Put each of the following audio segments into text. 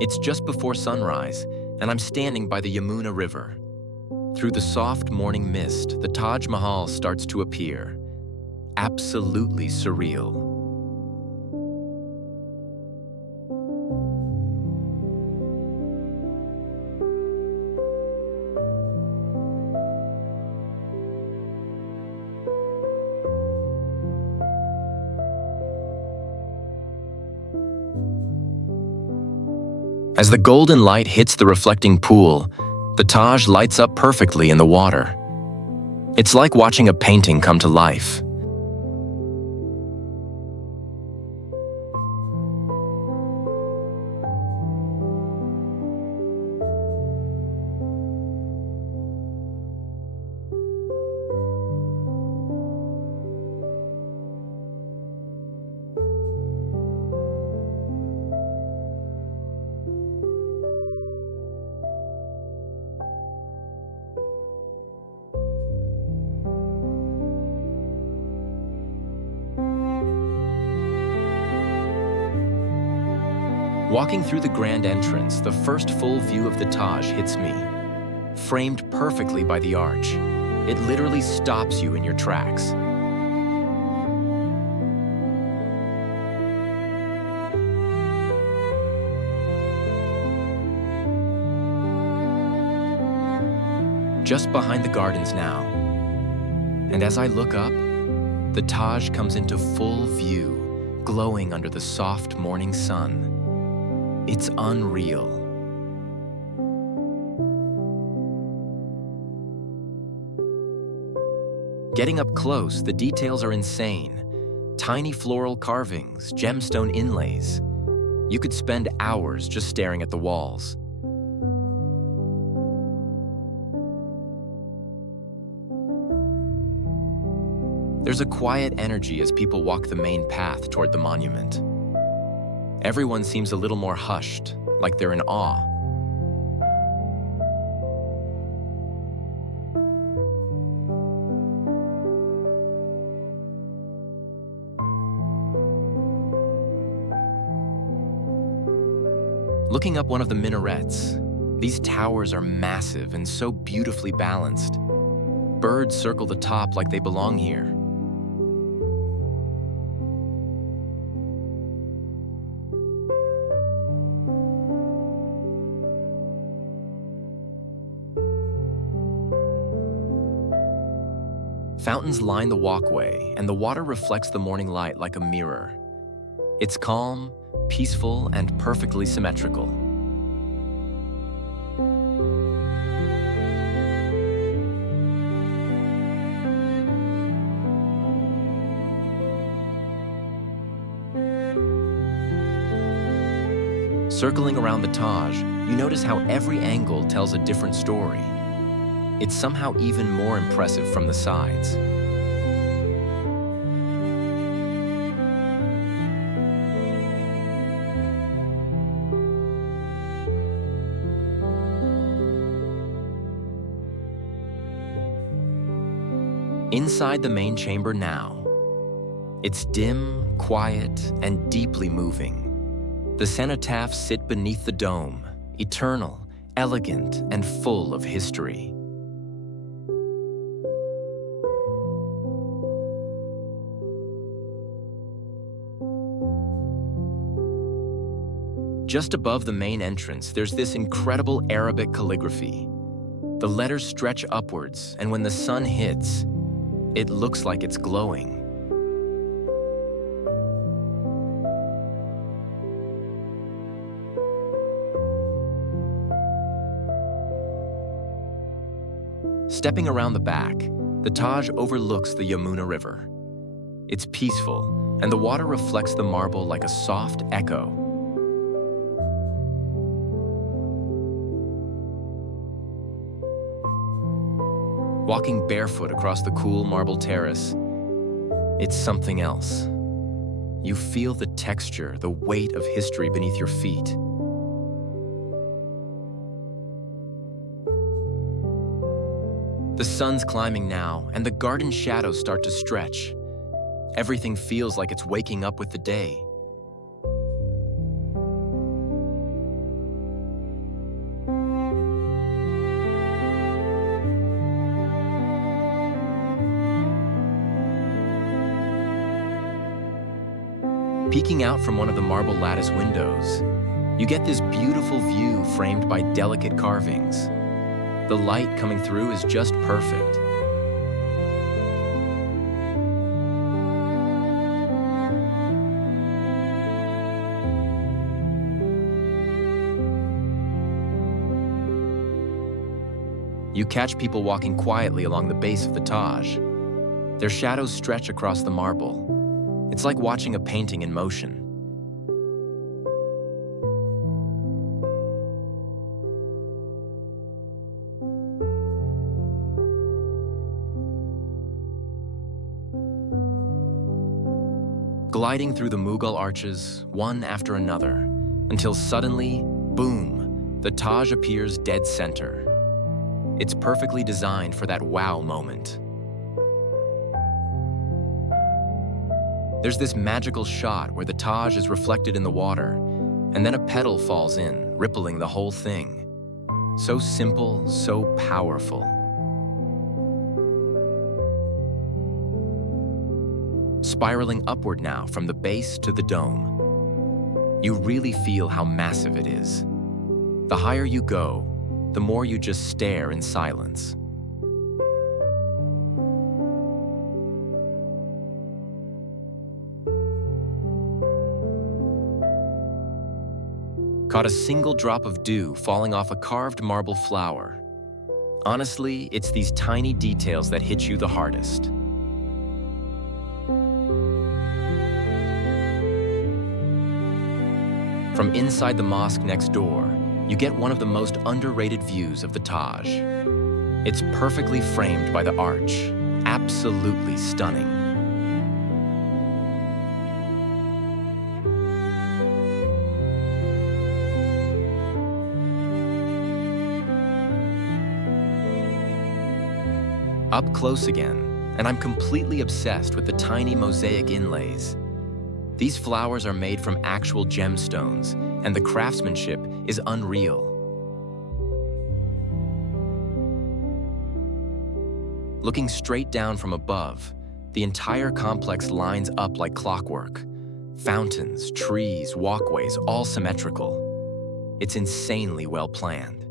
It's just before sunrise, and I'm standing by the Yamuna River. Through the soft morning mist, the Taj Mahal starts to appear. Absolutely surreal. As the golden light hits the reflecting pool, the Taj lights up perfectly in the water. It's like watching a painting come to life. Walking through the grand entrance, the first full view of the Taj hits me. Framed perfectly by the arch, it literally stops you in your tracks. Just behind the gardens now. And as I look up, the Taj comes into full view, glowing under the soft morning sun. It's unreal. Getting up close, the details are insane. Tiny floral carvings, gemstone inlays. You could spend hours just staring at the walls. There's a quiet energy as people walk the main path toward the monument. Everyone seems a little more hushed, like they're in awe. Looking up one of the minarets, these towers are massive and so beautifully balanced. Birds circle the top like they belong here. Fountains line the walkway, and the water reflects the morning light like a mirror. It's calm, peaceful, and perfectly symmetrical. Circling around the Taj, you notice how every angle tells a different story. It's somehow even more impressive from the sides. Inside the main chamber now. It's dim, quiet, and deeply moving. The cenotaphs sit beneath the dome, eternal, elegant, and full of history. Just above the main entrance, there's this incredible Arabic calligraphy. The letters stretch upwards, and when the sun hits, it looks like it's glowing. Stepping around the back, the Taj overlooks the Yamuna River. It's peaceful, and the water reflects the marble like a soft echo. Walking barefoot across the cool marble terrace, it's something else. You feel the texture, the weight of history beneath your feet. The sun's climbing now, and the garden shadows start to stretch. Everything feels like it's waking up with the day. Peeking out from one of the marble lattice windows, you get this beautiful view framed by delicate carvings. The light coming through is just perfect. You catch people walking quietly along the base of the Taj. Their shadows stretch across the marble. It's like watching a painting in motion. Gliding through the Mughal arches, one after another, until suddenly, boom, the Taj appears dead center. It's perfectly designed for that wow moment. There's this magical shot where the Taj is reflected in the water, and then a petal falls in, rippling the whole thing. So simple, so powerful. Spiraling upward now from the base to the dome. You really feel how massive it is. The higher you go, the more you just stare in silence. Caught a single drop of dew falling off a carved marble flower. Honestly, it's these tiny details that hit you the hardest. From inside the mosque next door, you get one of the most underrated views of the Taj. It's perfectly framed by the arch, absolutely stunning. Up close again, and I'm completely obsessed with the tiny mosaic inlays. These flowers are made from actual gemstones, and the craftsmanship is unreal. Looking straight down from above, the entire complex lines up like clockwork. Fountains, trees, walkways, all symmetrical. It's insanely well planned.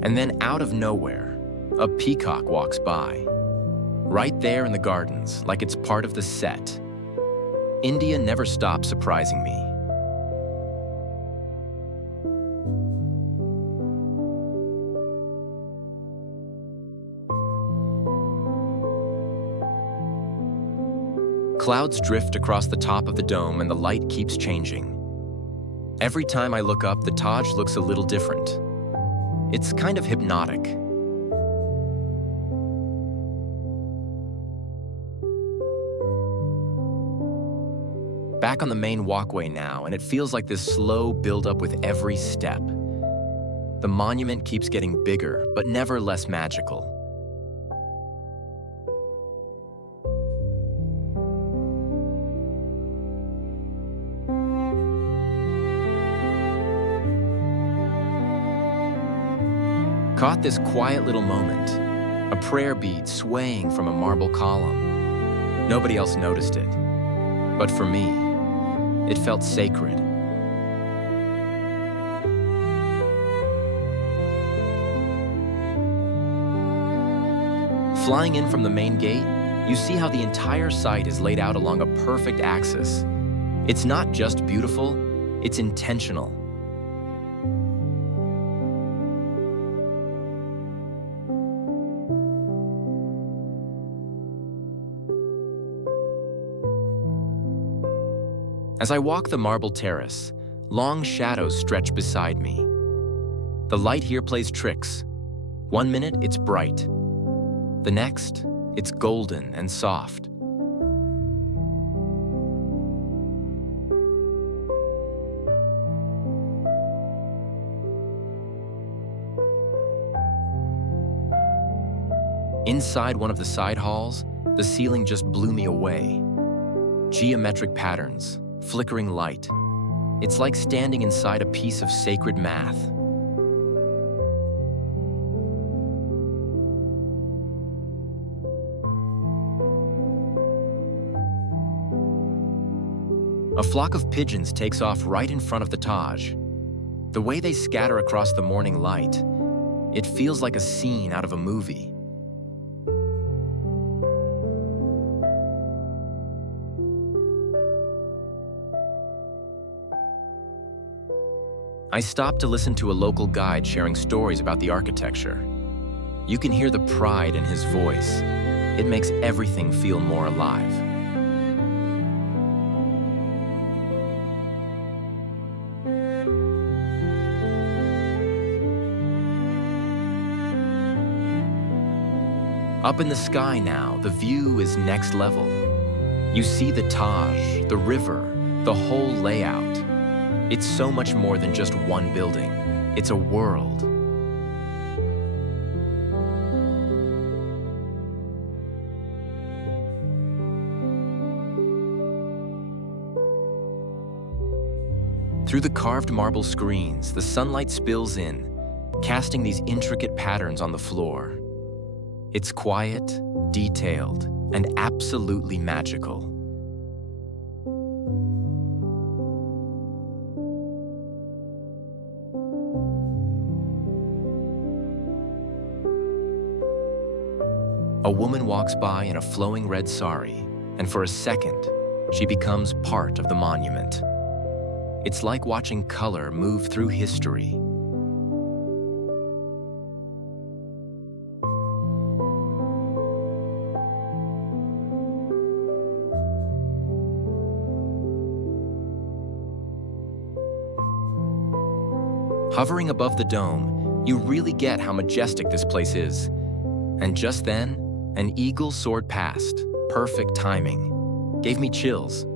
And then out of nowhere, a peacock walks by. Right there in the gardens, like it's part of the set. India never stops surprising me. Clouds drift across the top of the dome and the light keeps changing. Every time I look up, the Taj looks a little different. It's kind of hypnotic. Back on the main walkway now, and it feels like this slow build-up with every step. The monument keeps getting bigger, but never less magical. Caught this quiet little moment, a prayer bead swaying from a marble column. Nobody else noticed it, but for me, it felt sacred. Flying in from the main gate, you see how the entire site is laid out along a perfect axis. It's not just beautiful, it's intentional. As I walk the marble terrace, long shadows stretch beside me. The light here plays tricks. One minute, it's bright. The next, it's golden and soft. Inside one of the side halls, the ceiling just blew me away. Geometric patterns, flickering light. It's like standing inside a piece of sacred math. flock of pigeons takes off right in front of the Taj. The way they scatter across the morning light, it feels like a scene out of a movie. I stopped to listen to a local guide sharing stories about the architecture. You can hear the pride in his voice. It makes everything feel more alive. Up in the sky now, the view is next level. You see the Taj, the river, the whole layout. It's so much more than just one building. It's a world. Through the carved marble screens, the sunlight spills in, casting these intricate patterns on the floor. It's quiet, detailed, and absolutely magical. A woman walks by in a flowing red sari, and for a second, she becomes part of the monument. It's like watching color move through history. Hovering above the dome, you really get how majestic this place is. And just then, an eagle soared past, perfect timing. Gave me chills.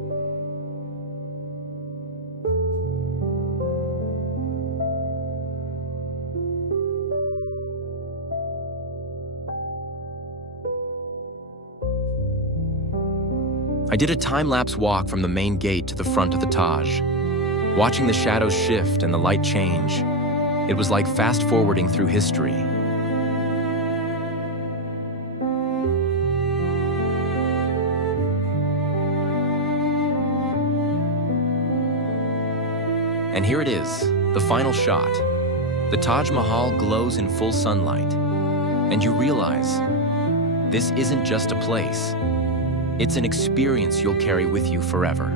I did a time-lapse walk from the main gate to the front of the Taj. Watching the shadows shift and the light change, it was like fast-forwarding through history. And here it is, the final shot. The Taj Mahal glows in full sunlight, and you realize this isn't just a place. It's an experience you'll carry with you forever.